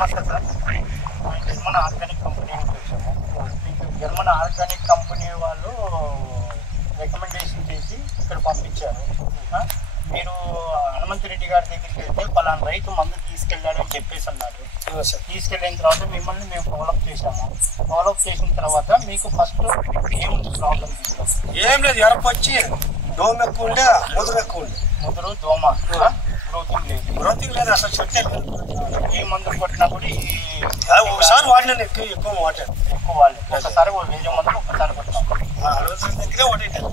నమస్తే sir. German organic company నుంచి వచ్చాము. మీకు జర్మన్ ఆర్గానిక్ కంపెనీ వాళ్ళు రికమెండేషన్ చేసి ఇక్కడ పంపించారు. మీరు హనుమంతరెడ్డి గారి దగ్గరికి వెళ్తే పలానా రైతు మందు తీసుకెళ్ళాడని చెప్పేసి అన్నారు. తీసుకెళ్ళిన తర్వాత మిమ్మల్ని మేము ఫాలోఅప్ చేసాము. ఫాలోఅప్ చేసిన తర్వాత మీకు ఫస్ట్ ఏముంది ప్రాబ్లం? ఏం లేదు, ఎరపొచ్చి దోమ ఎక్కువ ఉండే, ముదురు ఎక్కువ ఉండే. ముదురు, దోమ, గ్రోతింగ్ లేదు అసలు. చెట్టే ఈ మందు కొట్టినా కూడా ఒకసారి వాడినాను, ఎక్కువ వాడాను. ఎక్కువ వాళ్ళు ఒకసారి వేరే మందులు ఒకసారి కొట్టాం. దగ్గరే వాడేటాను.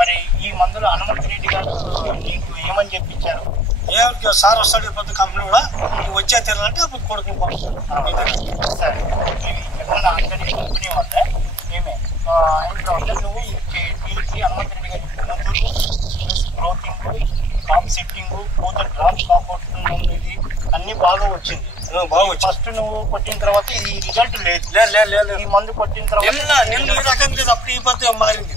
మరి ఈ మందులు హనుమంతరెడ్డి గారు నీకు ఏమని చెప్పించారు? ఏం సార్ వస్తాడు పొద్దు కంపెనీ కూడా, వచ్చే తినాలంటే అప్పుడు కొడుకుని పంపిస్తాను. సరే, ఇవి జర్మన్ ఆర్గానిక్ కంపెనీ వల్ల ఏమే అయిన తర్వాత నువ్వు దీనికి హనుమంతరెడ్డి గారు ముదురు ప్లస్ గ్రోతింగ్, కాప్ సెట్టింగ్, పూత డ్రాప్ కాకపోతుంది, అన్ని బాగా వచ్చింది. ఫస్ట్ నువ్వు కొట్టిన తర్వాత ఈ రిజల్ట్ లేదు. ఈ మందు కొట్టిన తర్వాత అప్పుడు ఈ పద్ధతి మారింది.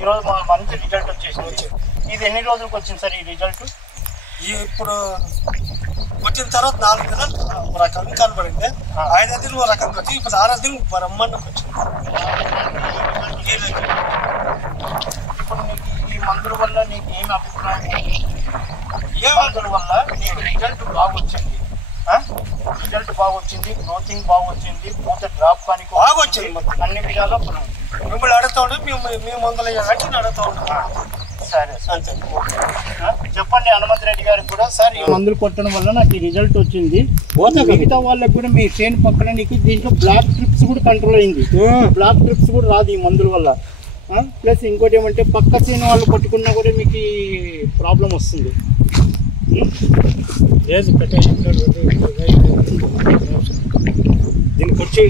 ఈరోజు మంచి రిజల్ట్ వచ్చేసింది. ఇది ఎన్ని రోజులకు వచ్చింది సార్ ఈ రిజల్ట్? ఇప్పుడు వచ్చిన తర్వాత 4 దినాలు రకంగా కనబడింది. 5 దినాలు రకంగా వచ్చి ఇప్పుడు 6 దినాలు బ్రహ్మాండంగా వచ్చింది. ఇప్పుడు నీకు ఈ మందుల వల్ల నీకు ఏమి అభిప్రాయం? ఏ మందుల వల్ల నీకు రిజల్ట్ బాగా వచ్చింది? రిజల్ట్ బాగా వచ్చింది, గ్రోతింగ్ బాగా వచ్చింది, పూత డ్రాప్ కానీ బాగా వచ్చింది. అన్ని విధాలు మిమ్మల్ని అడుగుతా ఉంటే మేము మందులు వేయాలంటే అడుగుతా ఉంటాం. సరే అంతే. చెప్పండి హనుమంతరెడ్డి గారికి కూడా, సార్ ఈ మందులు కొట్టడం వల్ల నాకు ఈ రిజల్ట్ వచ్చింది. మిగతా వాళ్ళకి కూడా మీ చేను పక్కన నీకు దీంట్లో బ్లాక్ ట్రిప్స్ కూడా కంట్రోల్ అయింది. బ్లాక్ ట్రిప్స్ కూడా రాదు ఈ మందుల వల్ల. ప్లస్ ఇంకోటి ఏమంటే పక్క చేను వాళ్ళు కొట్టుకున్నా కూడా మీకు ఈ ప్రాబ్లం వస్తుంది. దీనికి వచ్చే